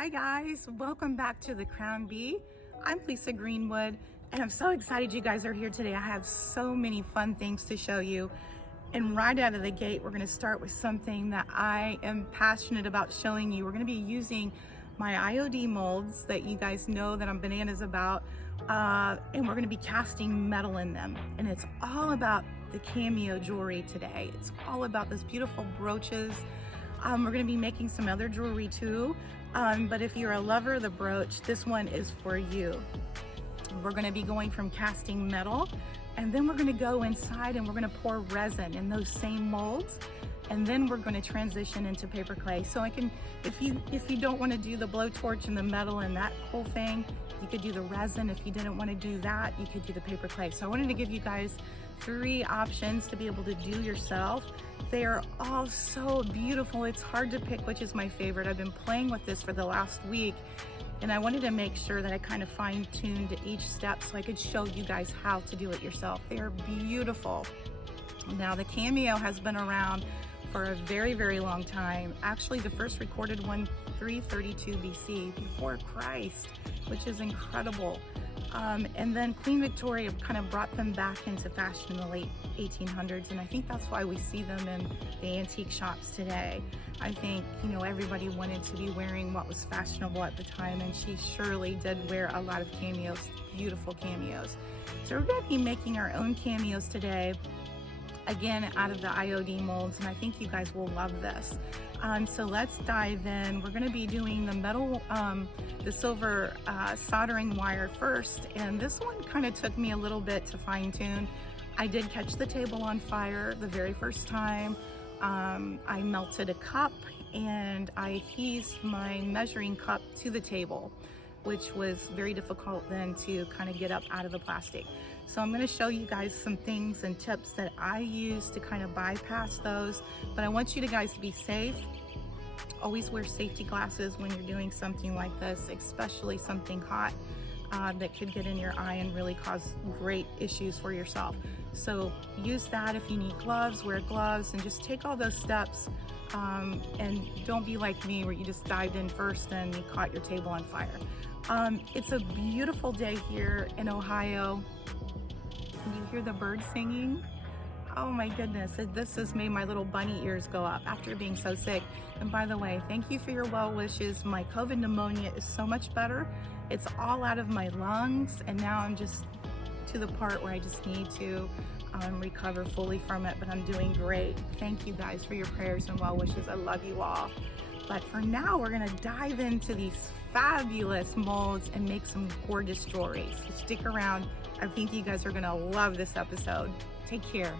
Hi guys, welcome back to the Crown Bee. I'm Lisa Greenwood and I'm so excited you guys are here today. I have so many fun things to show you. And right out of the gate, we're gonna start with something that I am passionate about showing you. We're gonna be using my IOD molds that you guys know that I'm bananas about, and we're gonna be casting metal in them. And it's all about the cameo jewelry today. It's all about those beautiful brooches. We're gonna be making some other jewelry too, but if you're a lover of the brooch, this one is for you. We're gonna be going from casting metal, and then we're gonna go inside and we're gonna pour resin in those same molds, and then we're gonna transition into paper clay. So if you don't wanna do the blowtorch and the metal and that whole thing, you could do the resin. If you didn't wanna do that, you could do the paper clay. So I wanted to give you guys 3 options to be able to do yourself. They are all so beautiful. It's hard to pick which is my favorite. I've been playing with this for the last week, and I wanted to make sure that I kind of fine-tuned each step so I could show you guys how to do it yourself. They are beautiful. Now, the Cameo has been around for a very, very long time. Actually, the first recorded one, 332 BC, before Christ, which is incredible. And then Queen Victoria kind of brought them back into fashion in the late 1800s, and I think that's why we see them in the antique shops today. I think, you know, everybody wanted to be wearing what was fashionable at the time, and she surely did wear a lot of cameos, beautiful cameos. So we're going to be making our own cameos today, again out of the IOD molds, and I think you guys will love this. So let's dive in. We're going to be doing the metal, the silver soldering wire first, and this one kind of took me a little bit to fine tune. I did catch the table on fire the very first time. I melted a cup and I adhesed my measuring cup to the table, which was very difficult then to kind of get up out of the plastic. So I'm going to show you guys some things and tips that I use to kind of bypass those, but I want you guys to be safe. Always wear safety glasses when you're doing something like this, especially something hot that could get in your eye and really cause great issues for yourself. So use that. If you need gloves, wear gloves, and just take all those steps, and don't be like me where you just dived in first and you caught your table on fire. It's a beautiful day here in Ohio. Can you hear the birds singing? Oh my goodness, this has made my little bunny ears go up after being so sick. And by the way, thank you for your well wishes. My COVID pneumonia is so much better. It's all out of my lungs, and now I'm just to the part where I just need to recover fully from it, but I'm doing great. Thank you guys for your prayers and well wishes. I love you all. But for now, we're gonna dive into these fabulous molds and make some gorgeous jewelry. So stick around. I think you guys are gonna love this episode. Take care.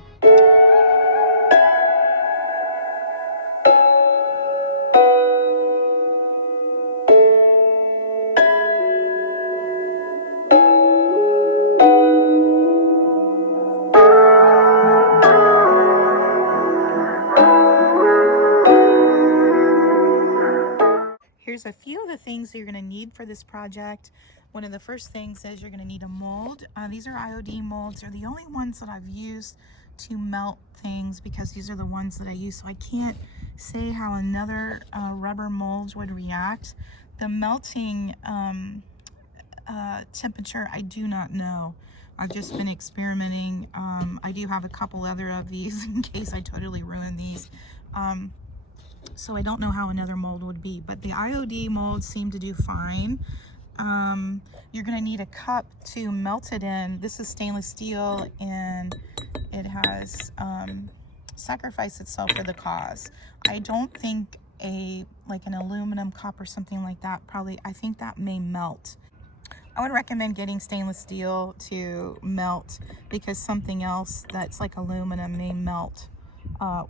Here's a few of the things that you're going to need for this project. One of the first things is you're going to need a mold. These are IOD molds. They're the only ones that I've used to melt things because these are the ones that I use. So I can't say how another rubber mold would react. The melting temperature, I do not know. I've just been experimenting. I do have a couple other of these in case I totally ruin these. So I don't know how another mold would be, but the IOD molds seem to do fine. You're going to need a cup to melt it in. This is stainless steel, and it has sacrificed itself for the cause. I don't think like an aluminum cup or something like that, I think that may melt. I would recommend getting stainless steel to melt, because something else that's like aluminum may melt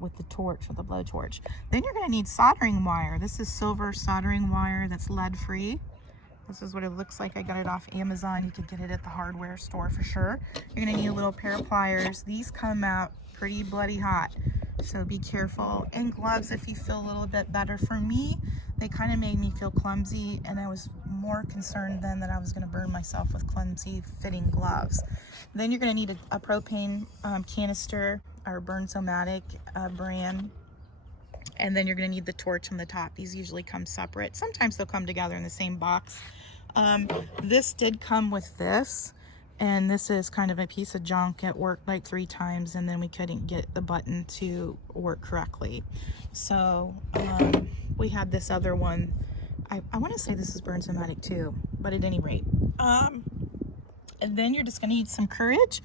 with the torch, with the blowtorch. Then you're going to need soldering wire. This is silver soldering wire that's lead free. This is what it looks like. I got it off Amazon. You could get it at the hardware store for sure. You're going to need a little pair of pliers. These come out pretty bloody hot, so be careful. And gloves if you feel a little bit better. For me, they kind of made me feel clumsy, and I was more concerned then that I was going to burn myself with clumsy fitting gloves. Then you're going to need a propane canister, or Burn-O-Matic brand. And then you're going to need the torch on the top. These usually come separate. Sometimes they'll come together in the same box. This did come with this, and this is kind of a piece of junk. It worked like 3 times, and then we couldn't get the button to work correctly. So we had this other one. I want to say this is Burn-O-Matic too, but at any rate. And then you're just going to need some courage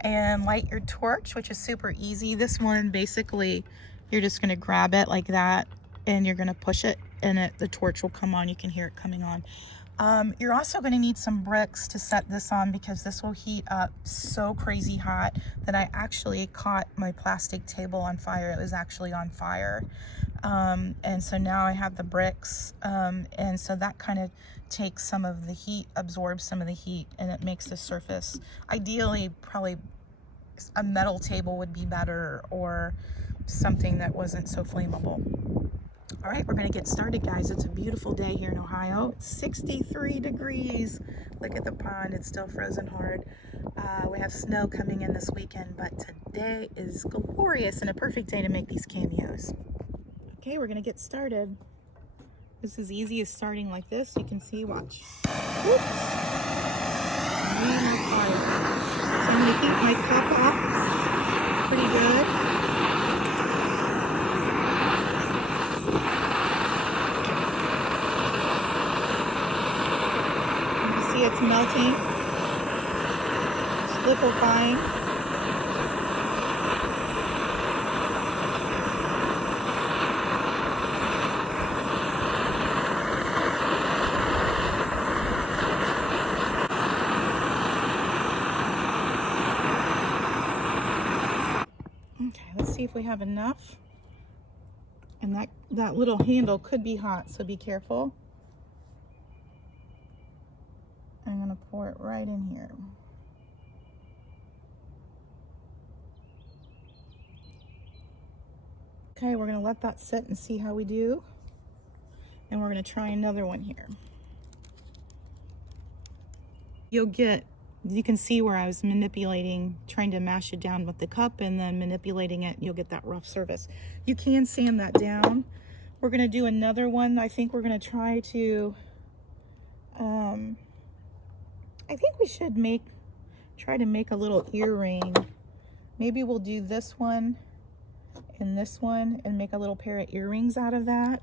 and light your torch, which is super easy. This one, basically, you're just going to grab it like that, and you're going to push it, and the torch will come on. You can hear it coming on. You're also going to need some bricks to set this on, because this will heat up so crazy hot that I actually caught my plastic table on fire. It was actually on fire. And so now I have the bricks, and so that kind of takes some of the heat, absorbs some of the heat, and it makes the surface, ideally probably a metal table would be better, or something that wasn't so flammable. All right, we're gonna get started, guys. It's a beautiful day here in Ohio. It's 63 degrees. Look at the pond, it's still frozen hard. We have snow coming in this weekend, but today is glorious and a perfect day to make these cameos. Okay, we're gonna get started. This is easy as starting like this. You can see, watch. Oops. So I'm gonna keep my cup up pretty good. You see it's melting, it's liquefying. See if we have enough, and that little handle could be hot, so be careful. I'm going to pour it right in here. Okay, we're going to let that sit and see how we do, and we're going to try another one here. You can see where I was manipulating, trying to mash it down with the cup and then manipulating it, and you'll get that rough surface. You can sand that down. We're going to do another one. I think we're going to try to, I think we should try to make a little earring. Maybe we'll do this one and this one and make a little pair of earrings out of that.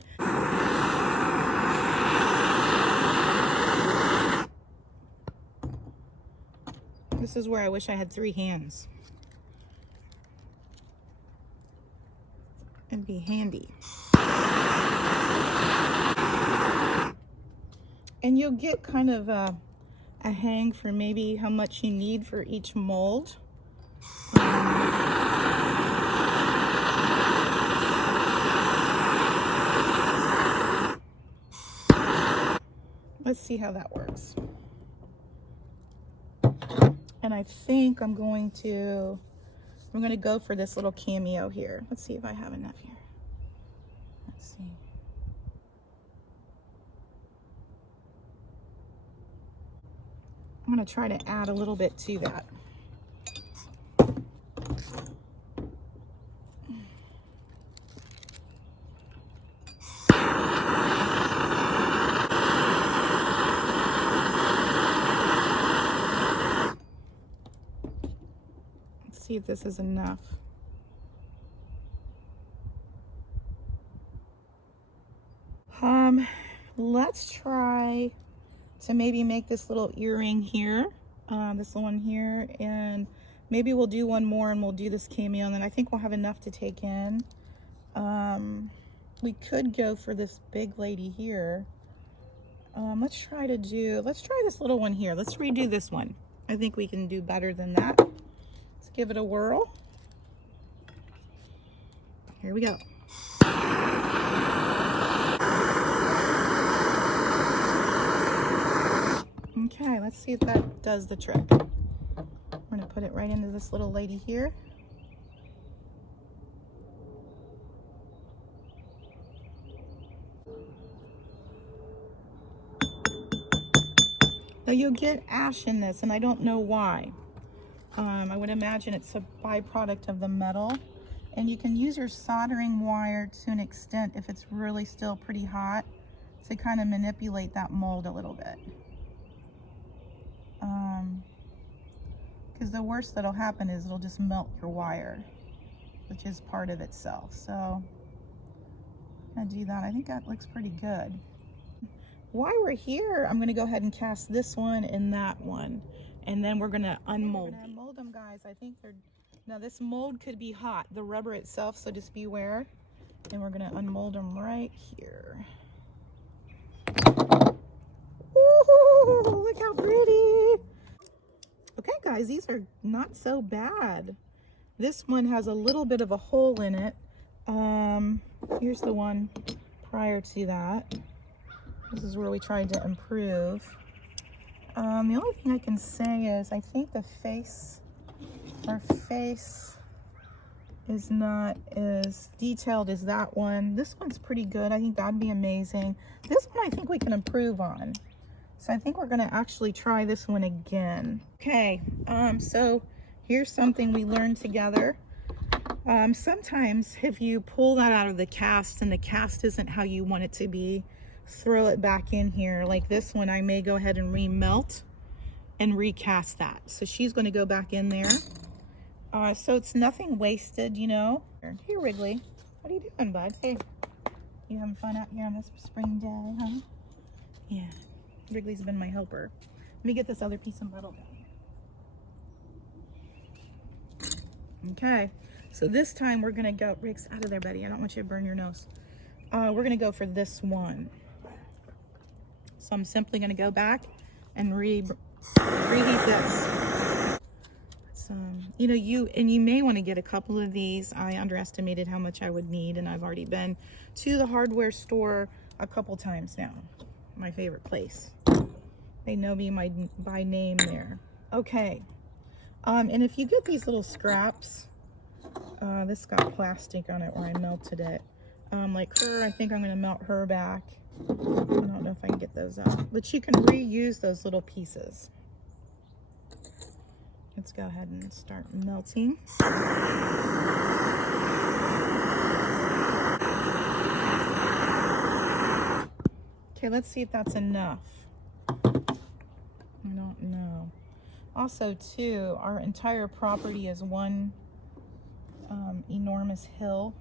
This is where I wish I had 3 hands. It'd be handy. And you'll get kind of a hang for maybe how much you need for each mold. Let's see how that works. And I think I'm going to go for this little cameo here. Let's see if I have enough here. Let's see. I'm going to try to add a little bit to that. See if this is enough. Let's try to maybe make this little earring here, this little one here, and maybe we'll do one more and we'll do this cameo, and then I think we'll have enough to take in. We could go for this big lady here. Let's try this little one here. Let's redo this one. I think we can do better than that. Give it a whirl. Here we go. Okay, let's see if that does the trick. I'm going to put it right into this little lady here. Now you'll get ash in this, and I don't know why. I would imagine it's a byproduct of the metal, And you can use your soldering wire to an extent if it's really still pretty hot to kind of manipulate that mold a little bit. Because the worst that'll happen is it'll just melt your wire, which is part of itself. So I'm gonna do that. I think that looks pretty good. While we're here, I'm gonna go ahead and cast this one and that one, and then we're gonna unmold. We're gonna unmold them, guys. I think they're, now this mold could be hot, the rubber itself, so just beware. And we're gonna unmold them right here. Ooh, look how pretty. Okay guys, these are not so bad. This one has a little bit of a hole in it. Here's the one prior to that. This is where we tried to improve. The only thing I can say is I think the face, our face is not as detailed as that one. This one's pretty good. I think that'd be amazing. This one I think we can improve on. So I think we're gonna actually try this one again. Okay, so here's something we learned together. Sometimes if you pull that out of the cast and the cast isn't how you want it to be, throw it back in here. Like this one, I may go ahead and remelt and recast that. So she's gonna go back in there. So it's nothing wasted, you know. Here, Wrigley, what are you doing, bud? Hey, you having fun out here on this spring day, huh? Yeah, Wrigley's been my helper. Let me get this other piece of metal down. Okay, so this time we're gonna go, Riggs, out of there, buddy. I don't want you to burn your nose. We're gonna go for this one. So I'm simply gonna go back and reheat this. You know, you may want to get a couple of these. I underestimated how much I would need, and I've already been to the hardware store a couple times now. My favorite place. They know me by name there. Okay. And if you get these little scraps, this got plastic on it where I melted it. Like her, I think I'm going to melt her back. I don't know if I can get those out, but you can reuse those little pieces. Let's go ahead and start melting. Okay, let's see if that's enough. I don't know. Also, too, our entire property is one enormous hill.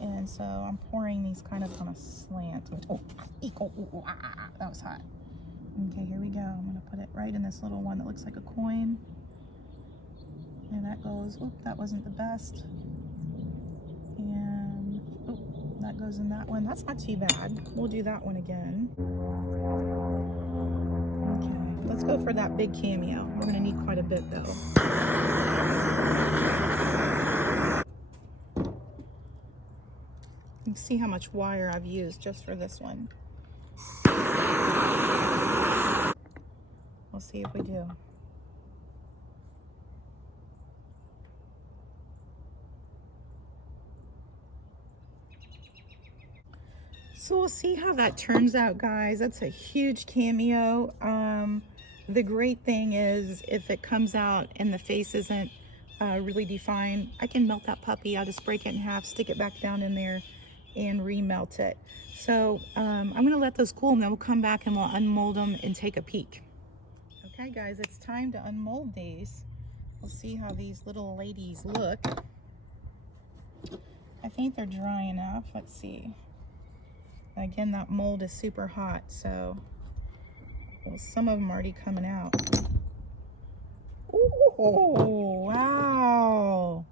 And so I'm pouring these kind of on a slant. Oh, that was hot. Okay, here we go. I'm gonna put it right in this little one that looks like a coin. And that goes, oop, that wasn't the best. And oop, that goes in that one. That's not too bad. We'll do that one again. Okay, let's go for that big cameo. We're gonna need quite a bit though. You can see how much wire I've used just for this one. We'll see if we do. So we'll see how that turns out, guys. That's a huge cameo. The great thing is if it comes out and the face isn't really defined, I can melt that puppy. I'll just break it in half, stick it back down in there, and remelt it. So I'm gonna let those cool, and then we'll come back and we'll unmold them and take a peek. Okay guys, it's time to unmold these. We'll see how these little ladies look. I think they're dry enough. Let's see. Again, that mold is super hot, so well, some of them are already coming out. Oh wow.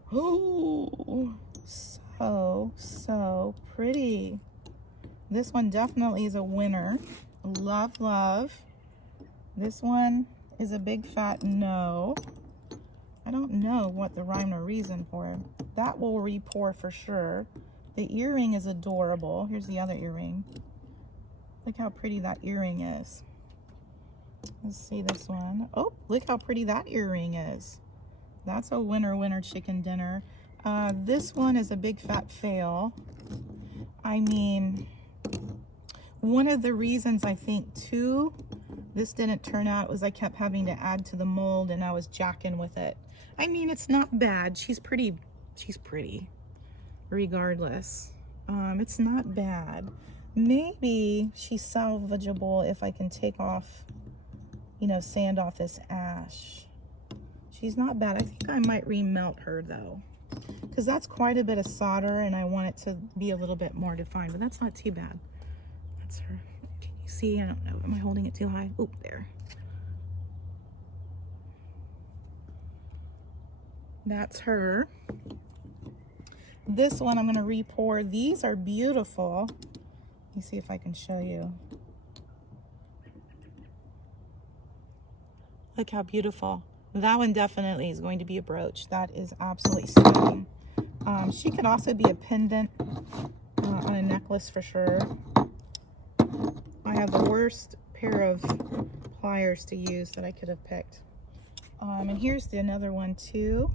Oh, so pretty. This one definitely is a winner. Love, love. This one is a big fat no. I don't know what the rhyme or reason for. That will re-pour for sure. The earring is adorable. Here's the other earring. Look how pretty that earring is. Let's see this one. Oh, look how pretty that earring is. That's a winner, winner chicken dinner. This one is a big fat fail. I mean, one of the reasons I think too this didn't turn out was I kept having to add to the mold and I was jacking with it. I mean, it's not bad. She's pretty. She's pretty. regardless. It's not bad. Maybe she's salvageable if I can take off, you know, sand off this ash. She's not bad. I think I might remelt her though, because that's quite a bit of solder and I want it to be a little bit more defined, but that's not too bad. That's her. Can you see? I don't know. Am I holding it too high? Oh, there. That's her. This one I'm going to re-pour. These are beautiful. Let me see if I can show you. Look how beautiful. That one definitely is going to be a brooch. That is absolutely stunning. She could also be a pendant on a necklace for sure. I have the worst pair of pliers to use that I could have picked. And here's another one too.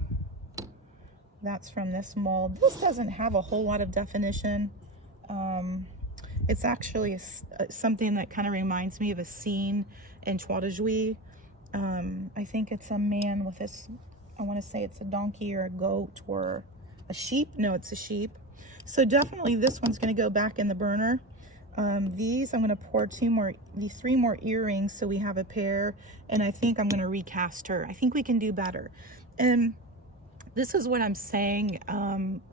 That's from this mold. This doesn't have a whole lot of definition. It's actually something that kind of reminds me of a scene in Trois de Juillet. I think it's a man with this, I want to say it's a donkey or a goat or a sheep. No, it's a sheep. So definitely this one's going to go back in the burner. These I'm going to pour these 3 more earrings so we have a pair, and I think I'm going to recast her. I think we can do better. And this is what I'm saying,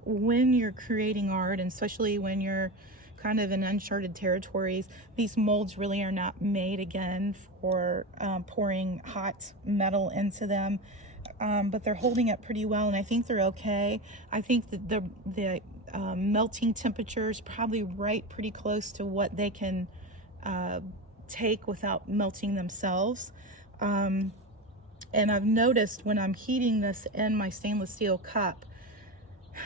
when you're creating art, and especially when you're kind of in uncharted territories, these molds really are not made again for pouring hot metal into them, but they're holding up pretty well, and I think they're okay. I think that the melting temperature is probably pretty close to what they can take without melting themselves. And I've noticed when I'm heating this in my stainless steel cup,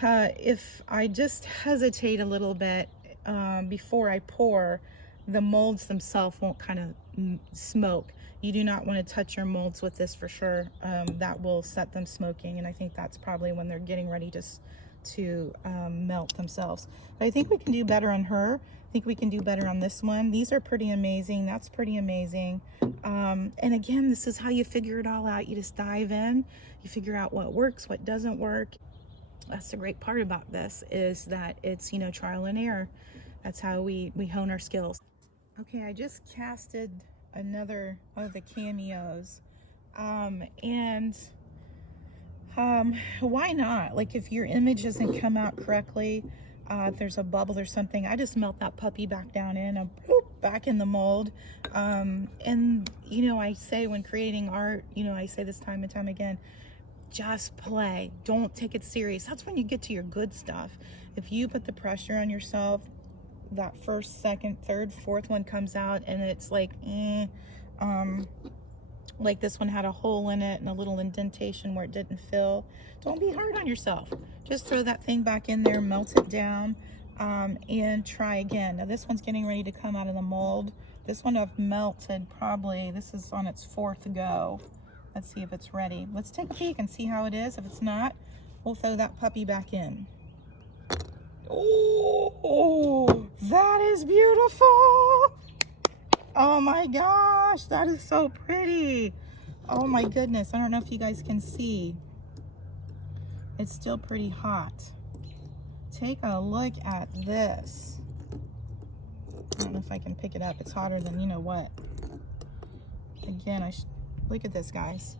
if I just hesitate a little bit before I pour, the molds themselves won't kind of smoke. You do not want to touch your molds with this for sure. That will set them smoking, and I think that's probably when they're getting ready to melt themselves. But I think we can do better on her. I think we can do better on this one. These are pretty amazing. That's pretty amazing. And again, this is how you figure it all out. You just dive in, you figure out what works, what doesn't work. That's the great part about this, is that it's, you know, trial and error. That's how we hone our skills. Okay, I just casted another of the cameos. Why not? Like, if your image doesn't come out correctly, if there's a bubble or something, I just melt that puppy back down in and back in the mold. And you know, I say when creating art, you know, I say this time and time again, just play. Don't take it serious. That's when you get to your good stuff. If you put the pressure on yourself, that first, second, third, fourth one comes out and it's like this one had a hole in it and a little indentation where it didn't fill. Don't be hard on yourself. Just throw that thing back in there, melt it down, and try again. Now this one's getting ready to come out of the mold. This one I've melted probably, this is on its 4th go. Let's see if it's ready. Let's take a peek and see how it is. If it's not, we'll throw that puppy back in. Oh, that is beautiful. Oh my gosh, that is so pretty. Oh my goodness, I don't know if you guys can see. It's still pretty hot. Take a look at this. I don't know if I can pick it up. It's hotter than you know what. Again, look at this, guys.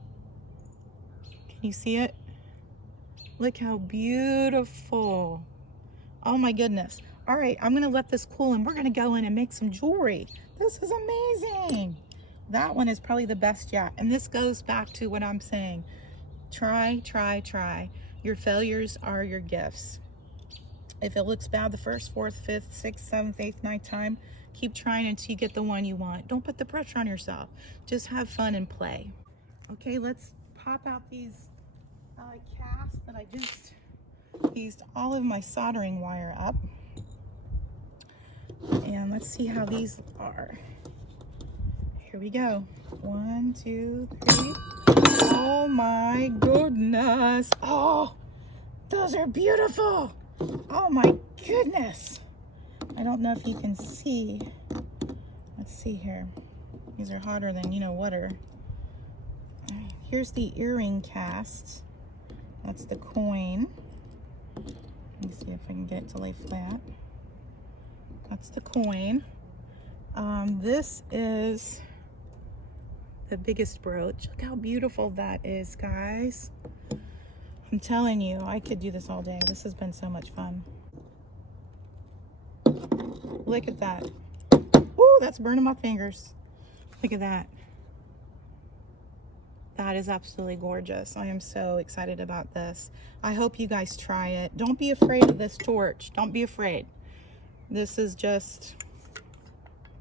Can you see it? Look how beautiful. Oh my goodness. All right, I'm gonna let this cool and we're gonna go in and make some jewelry. This is amazing. That one is probably the best yet. And this goes back to what I'm saying. Try, try, try. Your failures are your gifts. If it looks bad the 1st, 4th, 5th, 6th, 7th, 8th, 9th time, keep trying until you get the one you want. Don't put the pressure on yourself. Just have fun and play. Okay, let's pop out these casts that I just used all of my soldering wire up. And let's see how these are. Here we go. 1, 2, 3. Oh my goodness. Oh, those are beautiful. Oh my goodness. I don't know if you can see. Let's see here. These are hotter than you know water. Here's the earring cast. That's the coin. You see if I can get it to lay flat. That's the coin. This is the biggest brooch. Look how beautiful that is, guys. I'm telling you, I could do this all day. This has been so much fun. Look at that. Ooh, that's burning my fingers. Look at that. That is absolutely gorgeous. I am so excited about this. I hope you guys try it. Don't be afraid of this torch. Don't be afraid. This is just,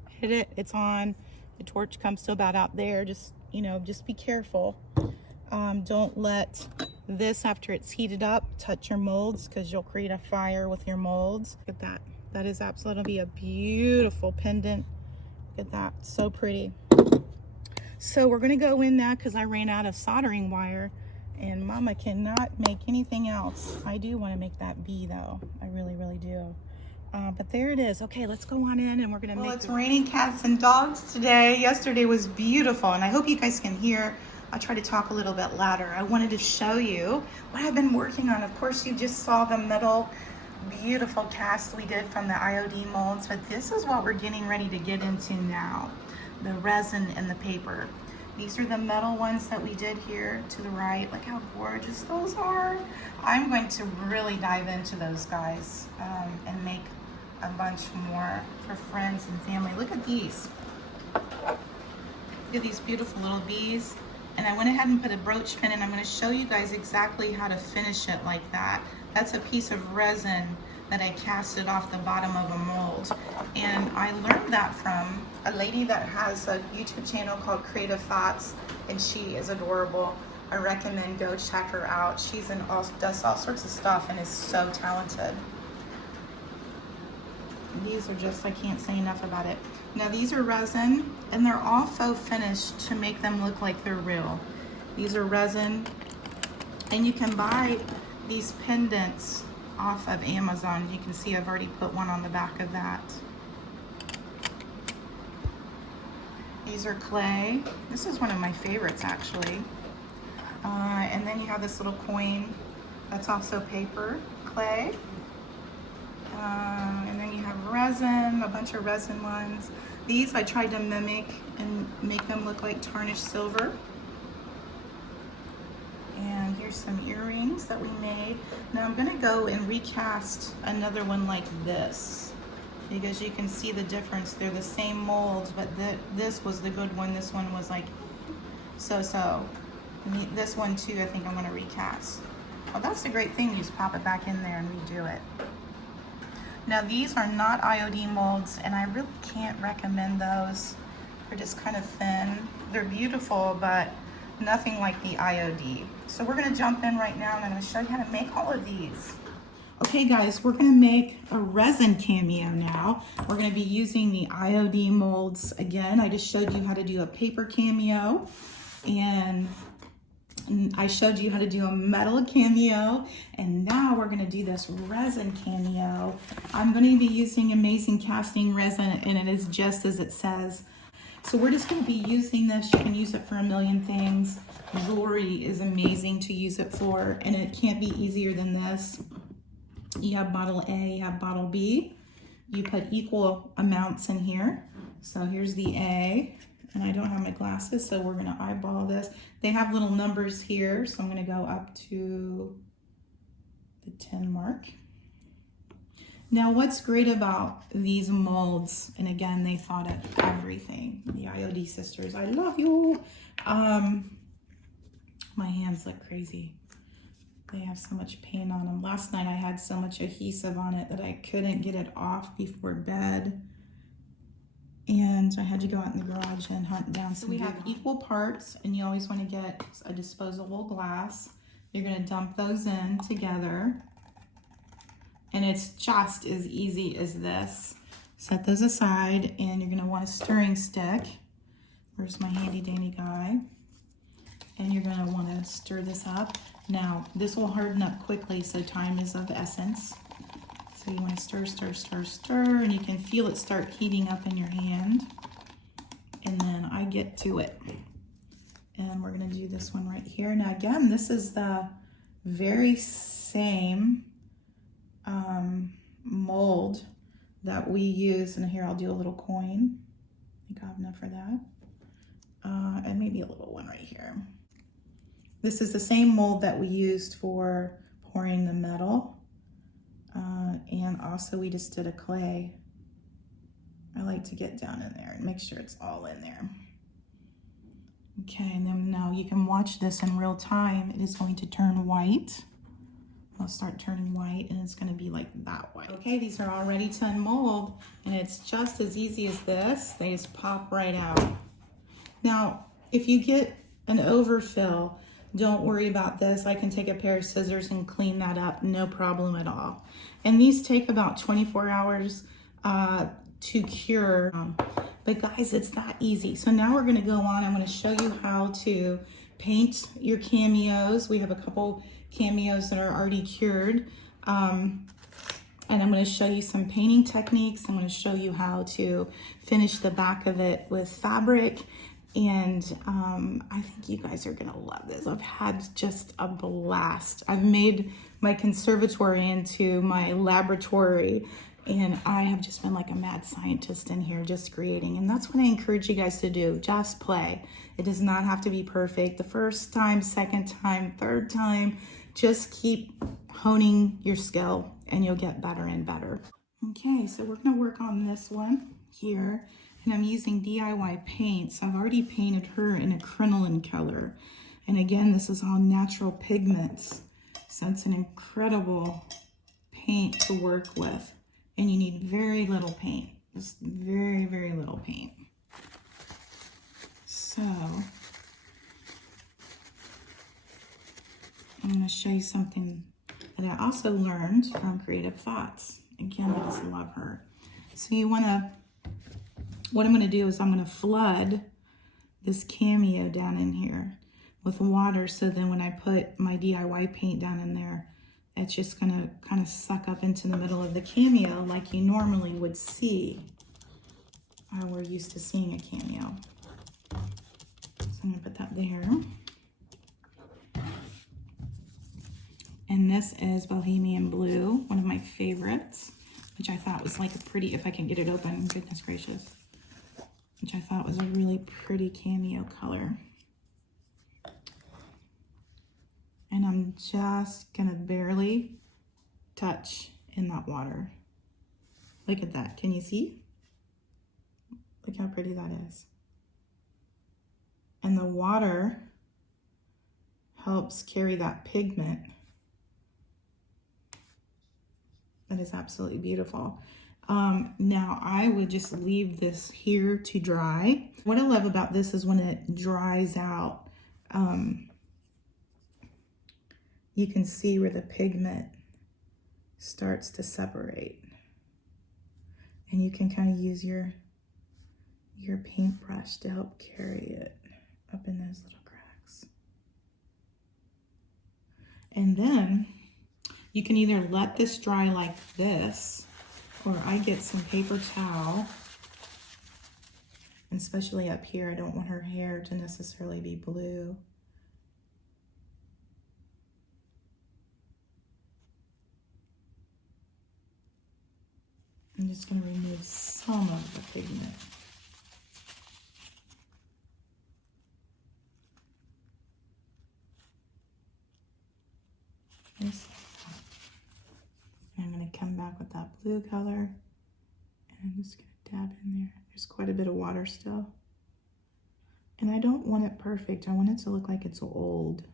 hit it, it's on. The torch comes to about out there. Just, you know, just be careful. Don't let this, after it's heated up, touch your molds, because you'll create a fire with your molds. Look at that. That is absolutely a beautiful pendant. Look at that, so pretty. So we're gonna go in now because I ran out of soldering wire and Mama cannot make anything else. I do want to make that bee though. I really, really do. But there it is. Okay, let's go on in and we're gonna make it's raining cats and dogs today. Yesterday was beautiful and I hope you guys can hear. I'll try to talk a little bit louder. I wanted to show you what I've been working on. Of course, you just saw the middle beautiful cast we did from the IOD molds, but this is what we're getting ready to get into now. The resin and the paper. These are the metal ones that we did here to the right. Look how gorgeous those are. I'm going to really dive into those guys and make a bunch more for friends and family. Look at these. Look at these beautiful little bees. And I went ahead and put a brooch pin, and I'm going to show you guys exactly how to finish it like that. That's a piece of resin that I casted off the bottom of a mold. And I learned that from a lady that has a YouTube channel called Creative Thoughts, and she is adorable. I recommend go check her out. She's does all sorts of stuff and is so talented. These are just, I can't say enough about it. Now these are resin, and they're all faux finished to make them look like they're real. These are resin, and you can buy these pendants off of Amazon. You can see I've already put one on the back of that. These are clay. This is one of my favorites actually. And then you have this little coin that's also paper, clay. And then you have resin, a bunch of resin ones. These I tried to mimic and make them look like tarnished silver. And here's some earrings that we made. Now I'm gonna go and recast another one like this, because you can see the difference. They're the same molds, but this was the good one. This one was like so-so. This one too, I think I'm gonna recast. Well, that's the great thing. You just pop it back in there and redo it. Now these are not IOD molds, and I really can't recommend those. They're just kind of thin. They're beautiful, but nothing like the IOD. So we're gonna jump in right now and I'm gonna show you how to make all of these. Okay guys, we're gonna make a resin cameo now. We're gonna be using the IOD molds again. I just showed you how to do a paper cameo, and I showed you how to do a metal cameo, and now we're gonna do this resin cameo. I'm gonna be using amazing casting resin, and it is just as it says. So we're just gonna be using this. You can use it for a million things. Jewelry is amazing to use it for, and it can't be easier than this. You have bottle A, you have bottle B. You put equal amounts in here. So here's the A, and I don't have my glasses, so we're gonna eyeball this. They have little numbers here, so I'm gonna go up to the 10 mark. Now what's great about these molds, and again, they thought of everything. The IOD sisters, I love you. My hands look crazy. They have so much paint on them. Last night I had so much adhesive on it that I couldn't get it off before bed. And I had to go out in the garage and hunt down some. So we have equal parts, and you always want to get a disposable glass. You're gonna dump those in together. And it's just as easy as this. Set those aside, and you're gonna want a stirring stick. Where's my handy dandy guy? And you're gonna wanna stir this up. Now, this will harden up quickly, so time is of essence. So you wanna stir, stir, stir, stir, and you can feel it start heating up in your hand. And then I get to it. And we're gonna do this one right here. Now again, this is the very same mold that we use, and here I'll do a little coin. I think I have enough for that. And maybe a little one right here. This is the same mold that we used for pouring the metal. And also we just did a clay. I like to get down in there and make sure it's all in there. Okay, and then now you can watch this in real time. It is going to turn white. I'll start turning white and it's going to be like that white. Okay, these are all ready to unmold, and it's just as easy as this. They just pop right out. Now, if you get an overfill, don't worry about this. I can take a pair of scissors and clean that up, no problem at all. And these take about 24 hours to cure. But guys, it's that easy. So now we're gonna go on. I'm gonna show you how to paint your cameos. We have a couple cameos that are already cured. And I'm gonna show you some painting techniques. I'm gonna show you how to finish the back of it with fabric. And I think you guys are gonna love this. I've had just a blast. I've made my conservatory into my laboratory, and I have just been like a mad scientist in here just creating. And that's what I encourage you guys to do, just play. It does not have to be perfect. The first time, second time, third time, just keep honing your skill and you'll get better and better. Okay, so we're gonna work on this one here. And I'm using DIY paint, so I've already painted her in a crinoline color. And again, this is all natural pigments. So it's an incredible paint to work with. And you need very little paint, just very, very little paint. So I'm gonna show you something that I also learned from Creative Thoughts. Again, I just love her. So what I'm gonna do is I'm gonna flood this cameo down in here with water, so then when I put my DIY paint down in there, it's just gonna kind of suck up into the middle of the cameo like you normally would see. How we're used to seeing a cameo. So I'm gonna put that there. And this is Bohemian Blue, one of my favorites, which I thought was like a pretty, if I can get it open, goodness gracious, which I thought was a really pretty cameo color. And I'm just gonna barely touch in that water. Look at that, can you see? Look how pretty that is. And the water helps carry that pigment. That is absolutely beautiful. Now I would just leave this here to dry. What I love about this is when it dries out, you can see where the pigment starts to separate. And you can kind of use your paintbrush to help carry it up in those little cracks. And then you can either let this dry like this, or I get some paper towel, and especially up here, I don't want her hair to necessarily be blue. I'm just going to remove some of the pigment. Yes. And I'm going to come back with that blue color, and I'm just going to dab in there. There's quite a bit of water still. And I don't want it perfect. I want it to look like it's old.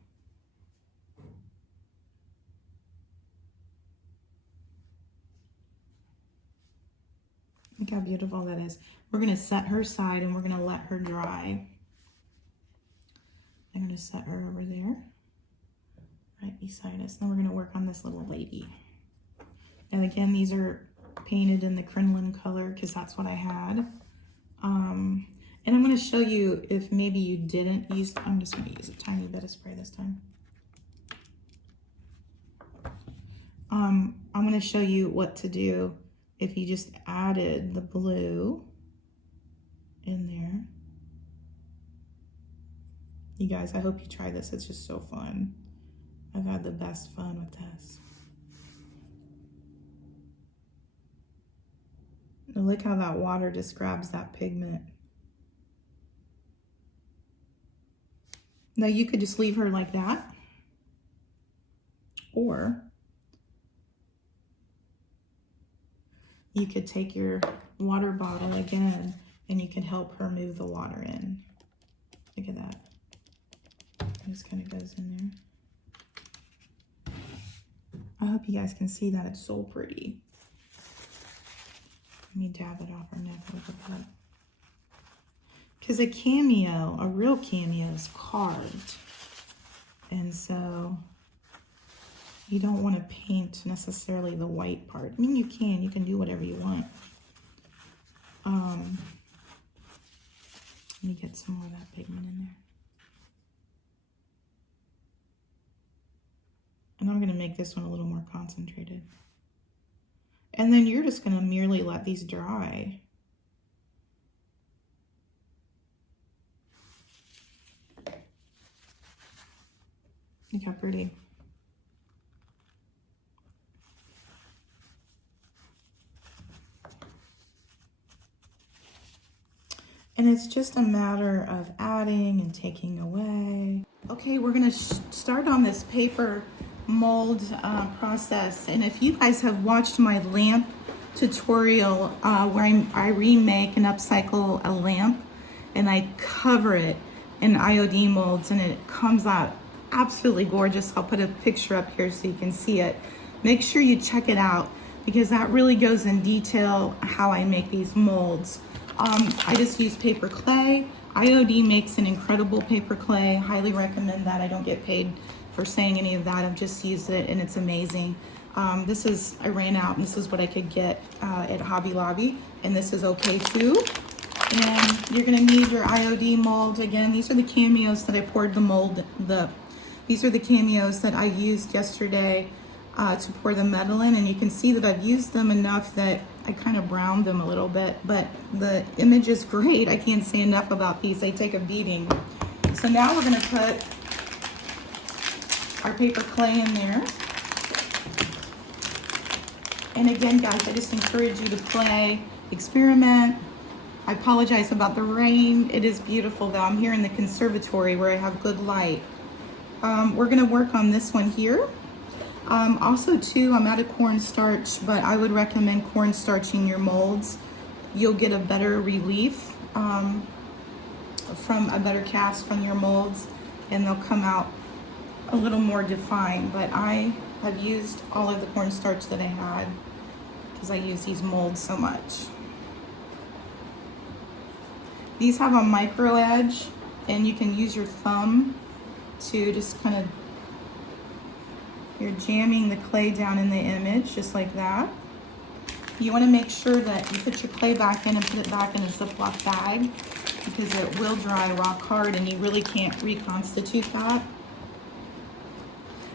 Look how beautiful that is. We're going to set her aside and we're going to let her dry. I'm going to set her over there, right beside us. Then we're going to work on this little lady. And again, these are painted in the crinoline color because that's what I had. And I'm going to show you if maybe you didn't use, I'm just going to use a tiny bit of spray this time. I'm going to show you what to do if you just added the blue in there. You guys, I hope you try this. It's just so fun. I've had the best fun with this. But look how that water just grabs that pigment. Now you could just leave her like that, or you could take your water bottle again and you can help her move the water in. Look at that. It just kind of goes in there. I hope you guys can see that. It's so pretty. Let me dab it off her neck a little bit. Because a cameo, a real cameo, is carved. And so you don't want to paint necessarily the white part. I mean, you can do whatever you want. Let me get some more of that pigment in there. And I'm going to make this one a little more concentrated. And then you're just going to merely let these dry. Look how pretty. And it's just a matter of adding and taking away. Okay, we're gonna start on this paper mold process. And if you guys have watched my lamp tutorial where I remake and upcycle a lamp and I cover it in IOD molds and it comes out absolutely gorgeous. I'll put a picture up here so you can see it. Make sure you check it out because that really goes in detail how I make these molds. I just use paper clay. IOD makes an incredible paper clay. Highly recommend that. I don't get paid for saying any of that. I've just used it and it's amazing. I ran out and this is what I could get at Hobby Lobby, and this is okay too. And you're gonna need your IOD mold. Again, these are the cameos that I poured the mold, these are the cameos that I used yesterday to pour the metal in, and you can see that I've used them enough that I kind of browned them a little bit, but the image is great. I can't say enough about these. They take a beating. So now we're gonna put our paper clay in there. And again, guys, I just encourage you to play, experiment. I apologize about the rain. It is beautiful though. I'm here in the conservatory where I have good light. We're gonna work on this one here. Also too, I'm out of cornstarch, but I would recommend cornstarching your molds. You'll get a better relief from a better cast from your molds, and they'll come out a little more defined. But I have used all of the cornstarch that I had because I use these molds so much. These have a micro edge, and you can use your thumb to just kind of, you're jamming the clay down in the image just like that. You want to make sure that you put your clay back in and put it back in a Ziploc bag because it will dry rock hard and you really can't reconstitute that.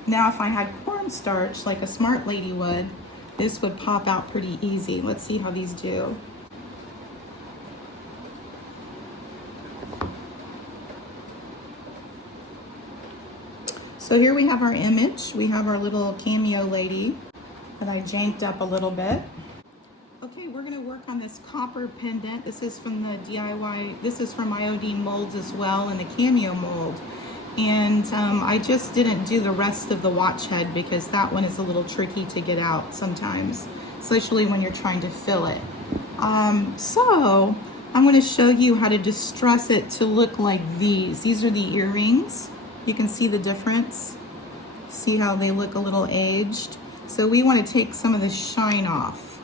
Now if I had cornstarch like a smart lady would, this would pop out pretty easy. Let's see how these do. So here we have our image. We have our little cameo lady that I janked up a little bit. Okay, we're gonna work on this copper pendant. This is from the DIY, this is from IOD molds as well, and the cameo mold. And I just didn't do the rest of the watch head because that one is a little tricky to get out sometimes, especially when you're trying to fill it. So I'm gonna show you how to distress it to look like these. These are the earrings. You can see the difference. See how they look a little aged. So we want to take some of the shine off.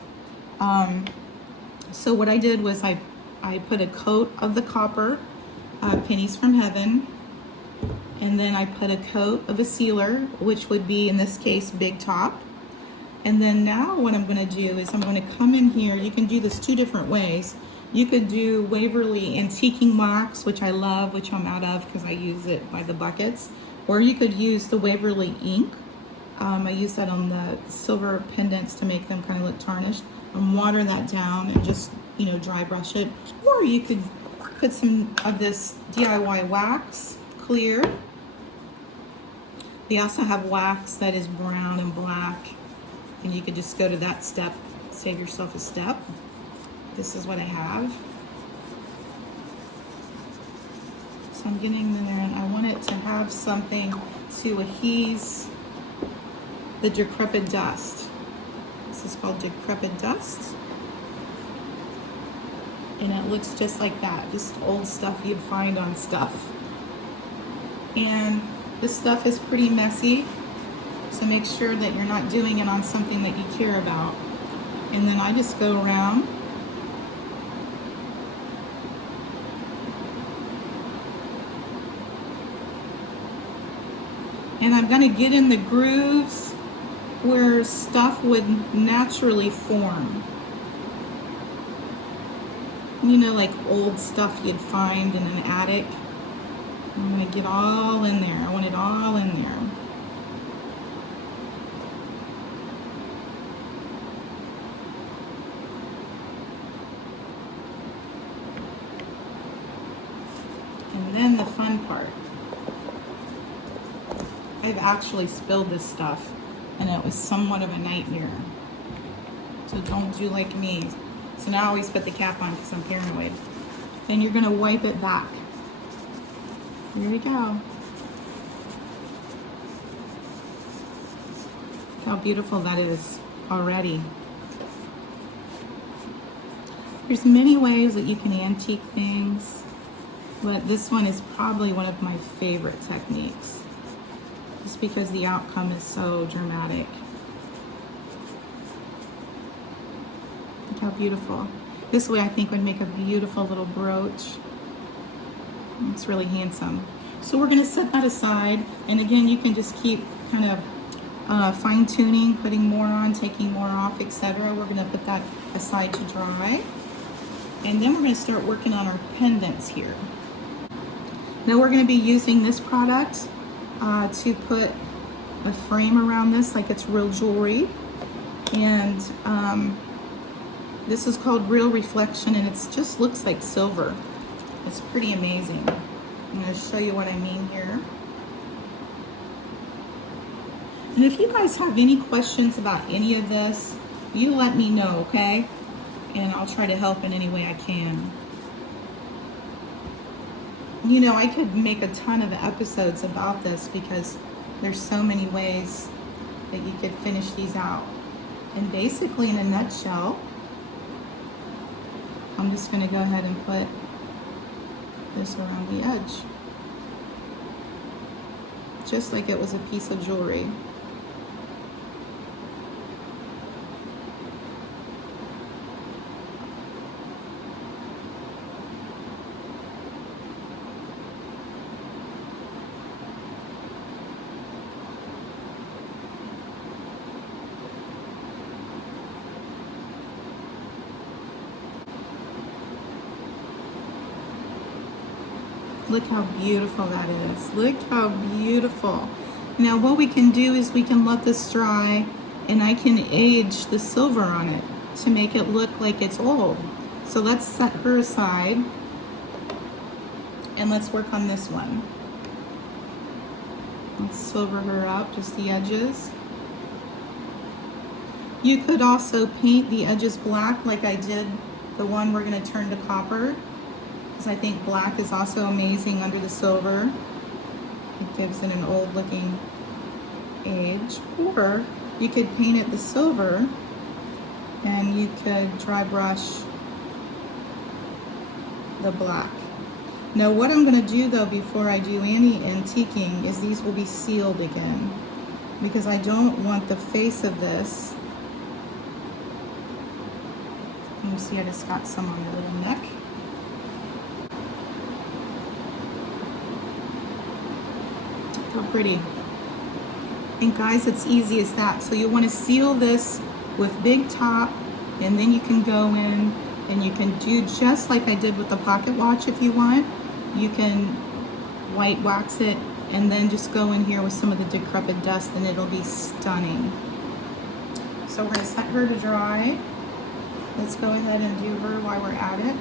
So what I did was I put a coat of the copper, pennies from heaven, and then I put a coat of a sealer, which would be in this case Big Top. And then now what I'm going to do is I'm going to come in here. You can do this two different ways. You could do Waverly Antiquing Wax, which I love, which I'm out of because I use it by the buckets. Or you could use the Waverly ink. I use that on the silver pendants to make them kind of look tarnished. And water that down and just, you know, dry brush it. Or you could put some of this DIY wax, clear. They also have wax that is brown and black. And you could just go to that step, save yourself a step. this is what I have. So I'm getting in there, and I want it to have something to adhese the Decrepit Dust. This is called Decrepit Dust. And it looks just like that, just old stuff you'd find on stuff. And this stuff is pretty messy, so make sure that you're not doing it on something that you care about. And then I just go around and I'm gonna get in the grooves where stuff would naturally form. You know, like old stuff you'd find in an attic. I'm gonna get all in there. I want it all in there. And then the fun part. I've actually spilled this stuff, and it was somewhat of a nightmare. So don't do like me. So now I always put the cap on because I'm paranoid. Then you're gonna wipe it back. Here we go. Look how beautiful that is already. There's many ways that you can antique things, but this one is probably one of my favorite techniques, just because the outcome is so dramatic. Look how beautiful. This way I think would make a beautiful little brooch. It's really handsome. So we're gonna set that aside, and again, you can just keep kind of fine-tuning, putting more on, taking more off, etc. We're gonna put that aside to dry. And then we're gonna start working on our pendants here. Now we're gonna be using this product to put a frame around this like it's real jewelry. And this is called Real Reflection, and it just looks like silver. It's pretty amazing. I'm going to show you what I mean here. And if you guys have any questions about any of this, you let me know, okay? And I'll try to help in any way I can. You know, I could make a ton of episodes about this because there's so many ways that you could finish these out. And basically, in a nutshell, I'm just going to go ahead and put this around the edge, just like it was a piece of jewelry. Look how beautiful that is. Look how beautiful. Now what we can do is we can let this dry, and I can age the silver on it to make it look like it's old. So let's set her aside, and let's work on this one. Let's silver her up, just the edges. You could also paint the edges black like I did the one we're going to turn to copper. I think black is also amazing under the silver. It gives it an old looking age. Or you could paint it the silver, and you could dry brush the black. Now what I'm going to do though before I do any antiquing is these will be sealed again, because I don't want the face of this. You see I just got some on the little neck. How pretty. And guys, it's easy as that. So you want to seal this with big top, and then you can go in and you can do just like I did with the pocket watch if you want. You can white wax it and then just go in here with some of the Decrepit Dust, and it'll be stunning. So we're going to set her to dry. Let's go ahead and do her while we're at it.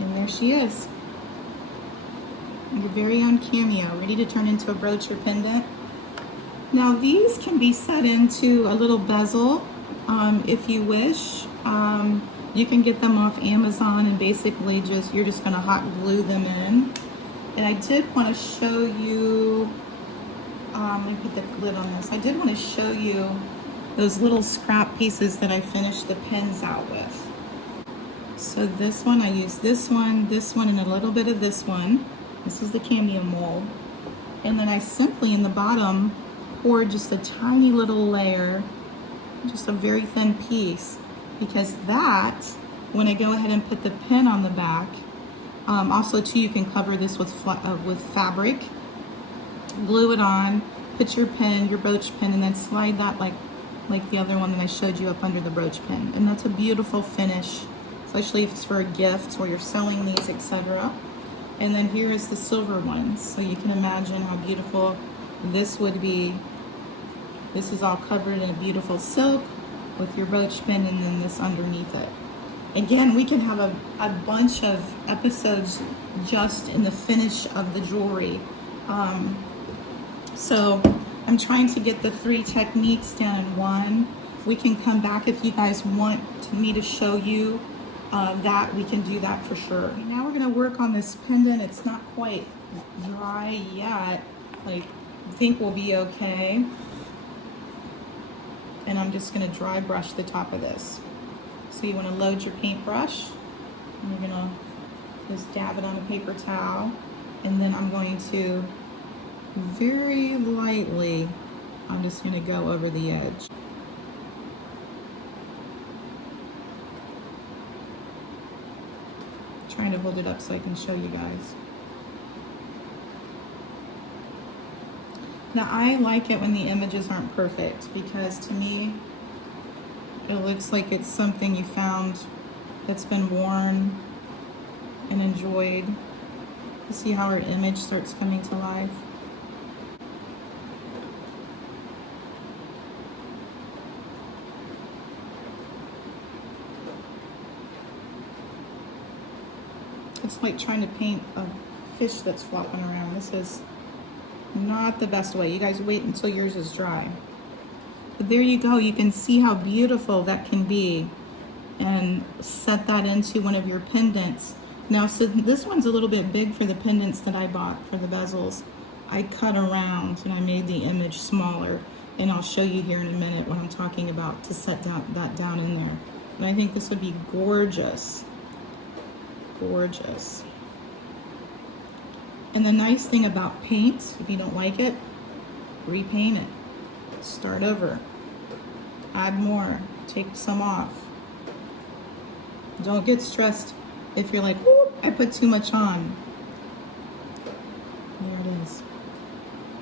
And there she is. Your very own cameo, ready to turn into a brooch or pendant. Now these can be set into a little bezel If you wish, you can get them off Amazon and basically you're just gonna hot glue them in. And I did want to show you, let me put the lid on this. I did want to show you those little scrap pieces that I finished the pens out with. So this one, I used this one, and a little bit of this one. This is the Cameo mold. And then I simply, in the bottom, poured just a tiny little layer, just a very thin piece, because that, when I go ahead and put the pen on the back, also too, you can cover this with fabric, glue it on, put your pen, your brooch pen, and then slide that like the other one that I showed you up under the brooch pen. And that's a beautiful finish, especially if it's for a gift or you're selling these, etc. And then here is the silver ones. So you can imagine how beautiful this would be. This is all covered in a beautiful silk with your brooch pen and then this underneath it. Again, we can have a bunch of episodes just in the finish of the jewelry. So I'm trying to get the 3 techniques down in one. We can come back if you guys want me to show you that. We can do that for sure. Now we're gonna work on this pendant. It's not quite dry yet. I think we'll be okay. And I'm just gonna dry brush the top of this. So you wanna load your paintbrush, and you're gonna just dab it on a paper towel, and then I'm going to very lightly, I'm just gonna go over the edge. Trying to hold it up so I can show you guys. Now I like it when the images aren't perfect, because to me it looks like it's something you found that's been worn and enjoyed. You see how our image starts coming to life? It's like trying to paint a fish that's flopping around. This is not the best way. You guys wait until yours is dry. But there you go. You can see how beautiful that can be, and set that into one of your pendants. Now, so this one's a little bit big for the pendants that I bought for the bezels. I cut around and I made the image smaller, and I'll show you here in a minute what I'm talking about to set that down in there. And I think this would be gorgeous. Gorgeous. And the nice thing about paint, if you don't like it, repaint it. Start over. Add more. Take some off. Don't get stressed if you're like, whoop, I put too much on. There it is.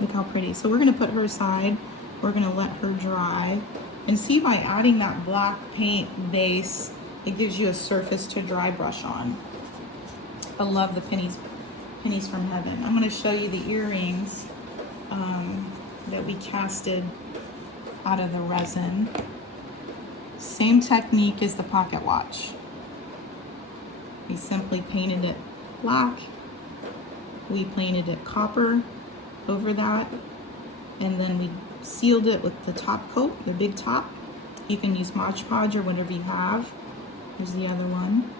Look how pretty. So we're going to put her aside. We're going to let her dry. And see, by adding that black paint base, it gives you a surface to dry brush on. I love the pennies from heaven. I'm going to show you the earrings that we casted out of the resin. Same technique as the pocket watch. We simply painted it black. We painted it copper over that, and then we sealed it with the top coat, the big top. You can use Mod Podge or whatever you have. Here's the other one.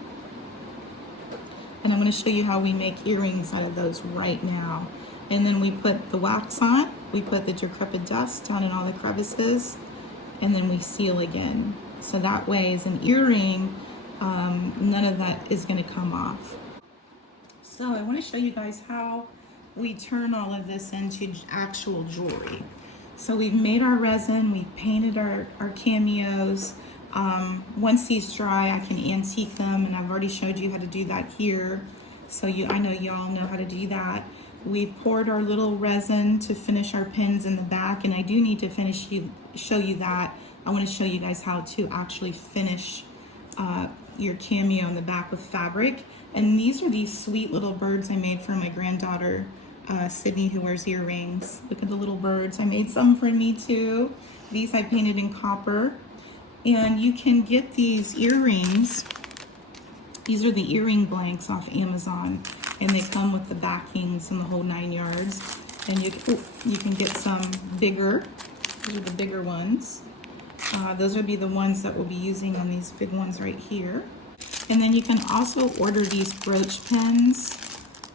And I'm going to show you how we make earrings out of those right now. And then we put the wax on, we put the Decrepit Dust down in all the crevices, and then we seal again. So that way, as an earring, none of that is going to come off. So I want to show you guys how we turn all of this into actual jewelry. So we've made our resin, we've painted our cameos. Once these dry, I can antique them, and I've already showed you how to do that here. So I know you all know how to do that. We've poured our little resin to finish our pins in the back, and I do need to show you that. I want to show you guys how to actually finish your cameo in the back with fabric. And these are these sweet little birds I made for my granddaughter, Sydney, who wears earrings. Look at the little birds. I made some for me too. These I painted in copper. And you can get these earrings. These are the earring blanks off Amazon, and they come with the backings and the whole 9 yards. And you can get some bigger. These are the bigger ones. Those would be the ones that we'll be using on these big ones right here. And then you can also order these brooch pens,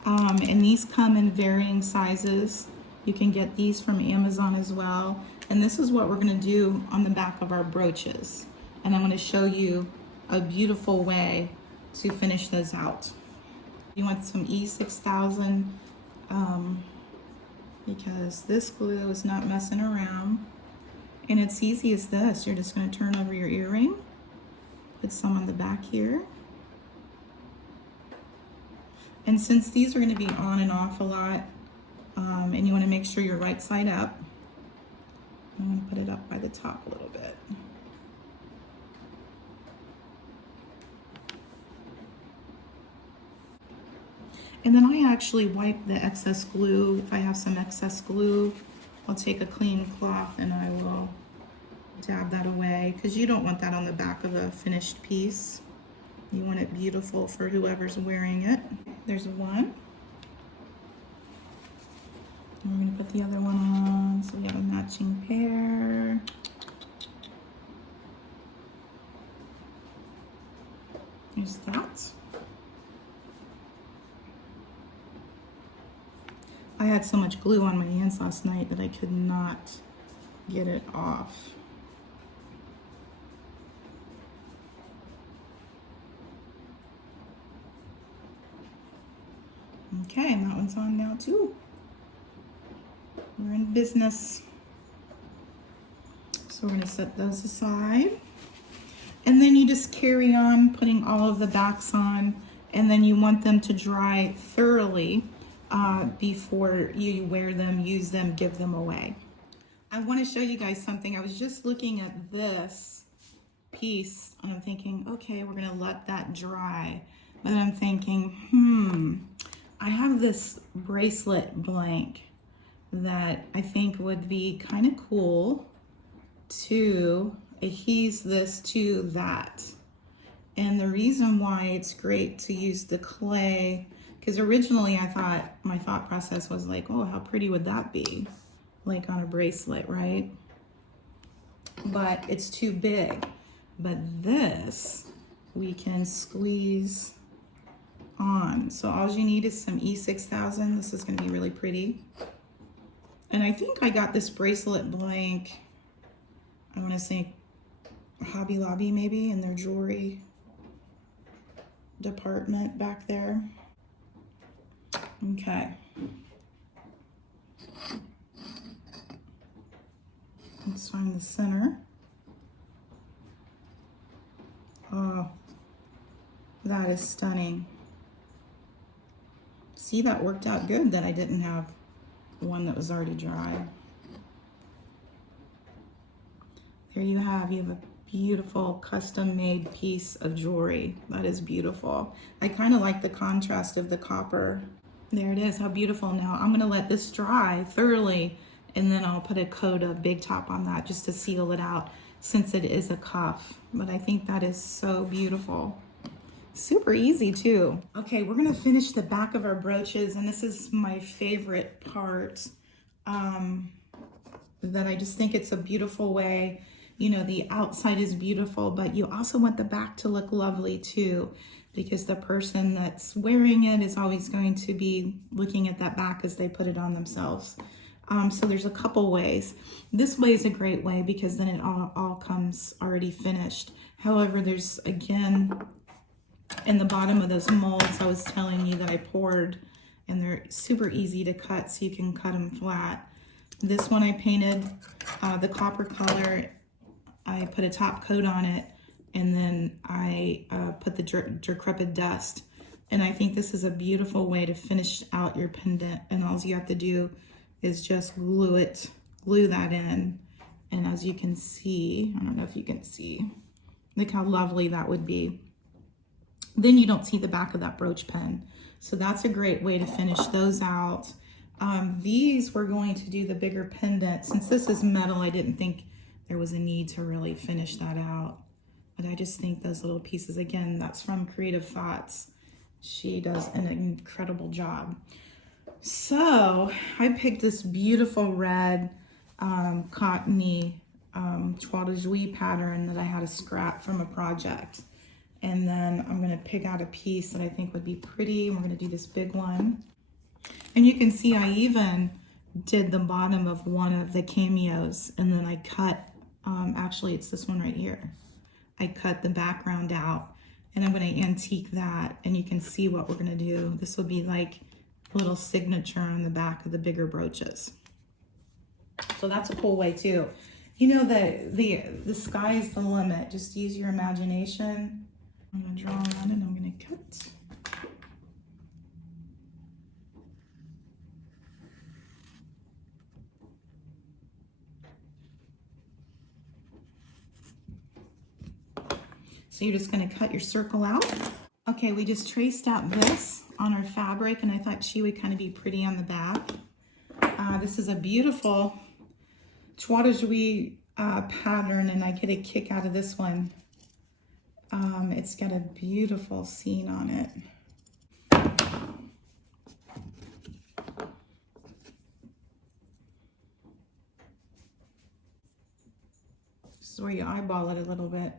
and these come in varying sizes. You can get these from Amazon as well. And this is what we're gonna do on the back of our brooches. And I'm gonna show you a beautiful way to finish those out. You want some E6000 because this glue is not messing around. And it's easy as this. You're just gonna turn over your earring, put some on the back here. And since these are gonna be on and off a lot, and you wanna make sure you're right side up, I'm gonna put it up by the top a little bit. And then I actually wipe the excess glue. If I have some excess glue, I'll take a clean cloth and I will dab that away, because you don't want that on the back of a finished piece. You want it beautiful for whoever's wearing it. There's one. And we're gonna put the other one on, so we have a matching pair. There's that. I had so much glue on my hands last night that I could not get it off. Okay, and that one's on now too. We're in business. So we're gonna set those aside. And then you just carry on putting all of the backs on, and then you want them to dry thoroughly before you wear them, use them, give them away. I want to show you guys something. I was just looking at this piece and I'm thinking, okay, we're gonna let that dry. But then I'm thinking, I have this bracelet blank that I think would be kind of cool to adhese this to that. And the reason why it's great to use the clay, because originally my thought process was like, oh, how pretty would that be? Like on a bracelet, right? But it's too big. But this, we can squeeze on. So all you need is some E6000. This is gonna be really pretty. And I think I got this bracelet blank, I wanna say Hobby Lobby maybe, in their jewelry department back there. Okay. Let's find the center. Oh, that is stunning. See, that worked out good that I didn't have one that was already dry. There you have a beautiful custom made piece of jewelry. That is beautiful. I kind of like the contrast of the copper. There it is, how beautiful. Now I'm gonna let this dry thoroughly, and then I'll put a coat of Big Top on that just to seal it out, since it is a cuff. But I think that is so beautiful. Super easy too. Okay, we're gonna finish the back of our brooches, and this is my favorite part, that I just think it's a beautiful way. You know, the outside is beautiful, but you also want the back to look lovely too, because the person that's wearing it is always going to be looking at that back as they put it on themselves. So there's a couple ways. This way is a great way because then it all comes already finished. However, there's, again, in the bottom of those molds I was telling you that I poured, and they're super easy to cut, so you can cut them flat. This one I painted the copper color. I put a top coat on it, and then I put the Decrepit Dust. And I think this is a beautiful way to finish out your pendant, and all you have to do is just glue that in. And as you can see, I don't know if you can see, look how lovely that would be. Then you don't see the back of that brooch pen. So that's a great way to finish those out. These we're going to do the bigger pendant. Since this is metal, I didn't think there was a need to really finish that out. But I just think those little pieces, again, that's from Creative Thoughts. She does an incredible job. So I picked this beautiful red cottony Toile de Jouy pattern that I had a scrap from a project. And then I'm gonna pick out a piece that I think would be pretty. And we're gonna do this big one. And you can see I even did the bottom of one of the cameos, and then I cut, actually it's this one right here. I cut the background out, and I'm gonna antique that, and you can see what we're gonna do. This will be like a little signature on the back of the bigger brooches. So that's a cool way too. You know, the sky's the limit. Just use your imagination. I'm gonna draw on and I'm gonna cut. So you're just gonna cut your circle out. Okay, we just traced out this on our fabric, and I thought she would kind of be pretty on the back. This is a beautiful Toile de Jouy pattern, and I get a kick out of this one. It's got a beautiful scene on it. This is where you eyeball it a little bit.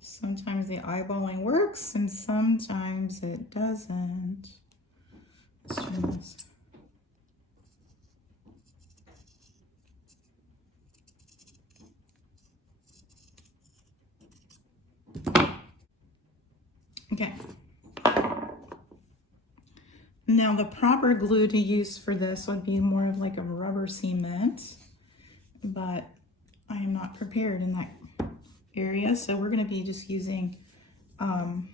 Sometimes the eyeballing works and sometimes it doesn't. Let's try this. Okay. Now the proper glue to use for this would be more of like a rubber cement, but I am not prepared in that area, so we're going to be just using, I'm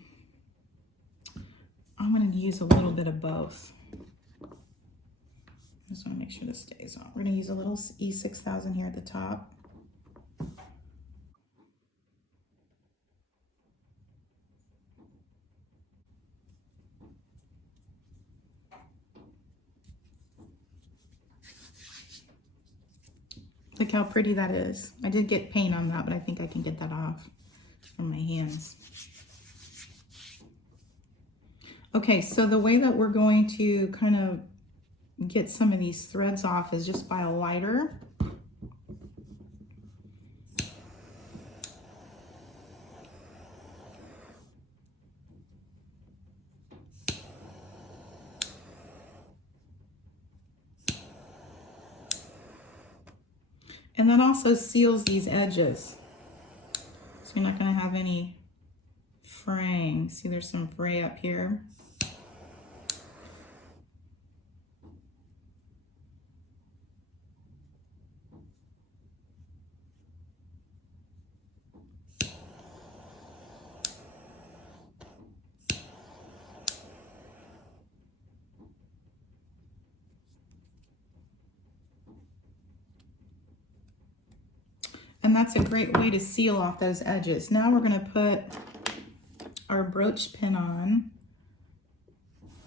going to use a little bit of both. I just want to make sure this stays on. We're going to use a little E6000 here at the top. Look how pretty that is. I did get paint on that, but I think I can get that off from my hands. Okay, so the way that we're going to kind of get some of these threads off is just by a lighter. And that also seals these edges. So you're not going to have any fraying. See, there's some fray up here. And that's a great way to seal off those edges. Now we're going to put our brooch pin on.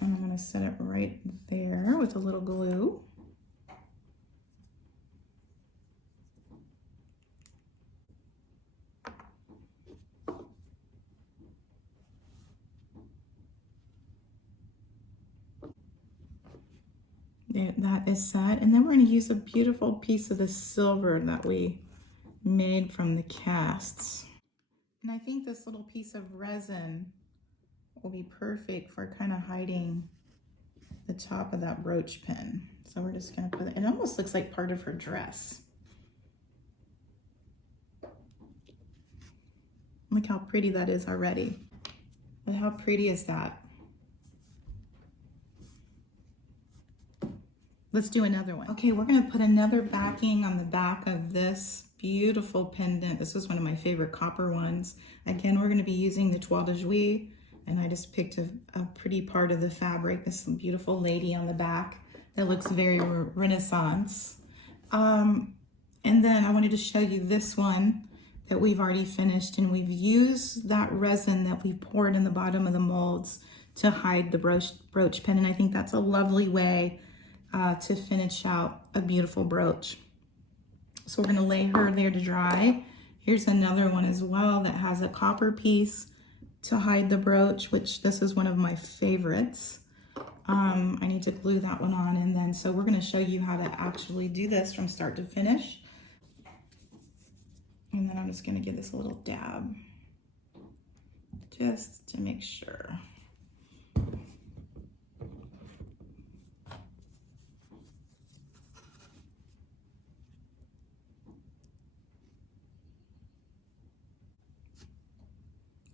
And I'm going to set it right there with a little glue. There, that is set. And then we're going to use a beautiful piece of the silver that we made from the casts. And I think this little piece of resin will be perfect for kind of hiding the top of that brooch pin. So we're just going to put it, it almost looks like part of her dress. Look how pretty that is already. But how pretty is that? Let's do another one. Okay, we're going to put another backing on the back of this beautiful pendant. This is one of my favorite copper ones. Again, we're going to be using the Toile de Jouy, and I just picked a pretty part of the fabric. This beautiful lady on the back that looks very Renaissance. And then I wanted to show you this one that we've already finished, and we've used that resin that we poured in the bottom of the molds to hide the brooch pin, and I think that's a lovely way to finish out a beautiful brooch. So we're going to lay her there to dry. Here's another one as well that has a copper piece to hide the brooch, which this is one of my favorites. I need to glue that one on, and then so we're going to show you how to actually do this from start to finish. I'm just gonna give this a little dab just to make sure.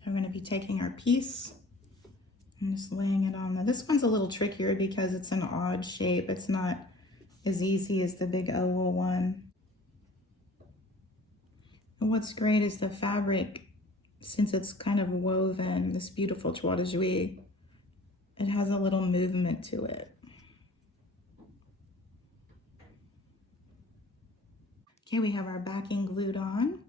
I'm going to be taking our piece and just laying it on there. This one's a little trickier because it's an odd shape. It's not as easy as the big oval one. And what's great is the fabric, since it's kind of woven, this beautiful toile de Jouy, it has a little movement to it. Okay, we have our backing glued on.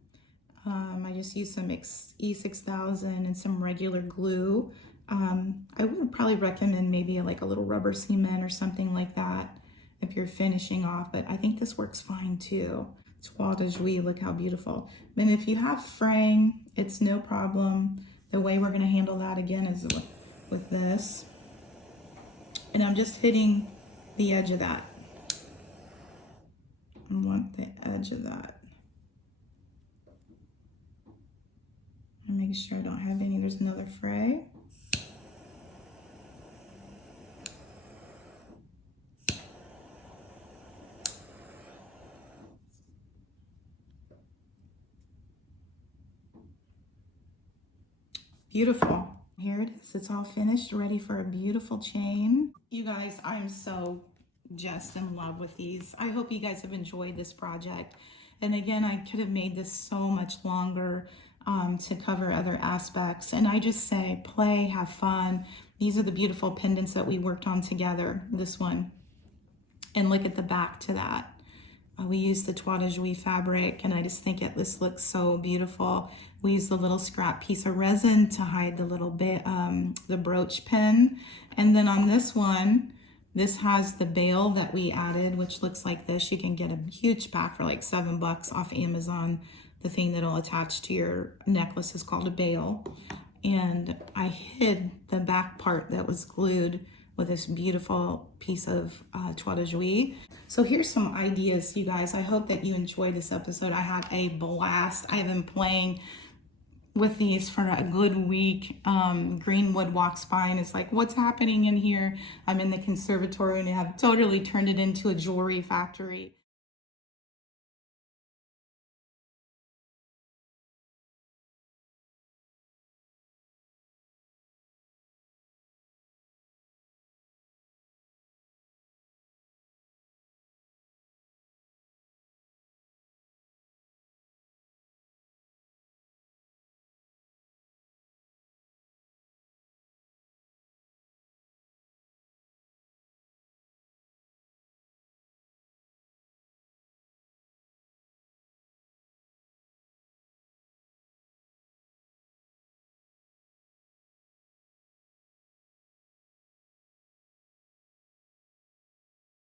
I just used some E6000 and some regular glue. I would probably recommend maybe like a little rubber cement or something like that if you're finishing off, but I think this works fine too. Toile de Jouy, look how beautiful. And if you have fraying, it's no problem. The way we're gonna handle that again is with this. And I'm just hitting the edge of that. I want the edge of that. And make sure I don't have any, there's another fray. Beautiful. Here it is, it's all finished, ready for a beautiful chain. You guys, I'm so just in love with these. I hope you guys have enjoyed this project. And again, I could have made this so much longer to cover other aspects. And I just say, play, have fun. These are the beautiful pendants that we worked on together, this one. And look at the back to that. We used the Toile de Jouy fabric, and I just think this looks so beautiful. We used the little scrap piece of resin to hide the little bit, the brooch pen. And then on this one, this has the bail that we added, which looks like this. You can get a huge pack for like $7 off Amazon. The thing that'll attach to your necklace is called a bail. And I hid the back part that was glued with this beautiful piece of Toile de Jouy. So here's some ideas, you guys. I hope that you enjoyed this episode. I had a blast. I have been playing with these for a good week. Greenwood walks by and is like, what's happening in here? I'm in the conservatory and I have totally turned it into a jewelry factory.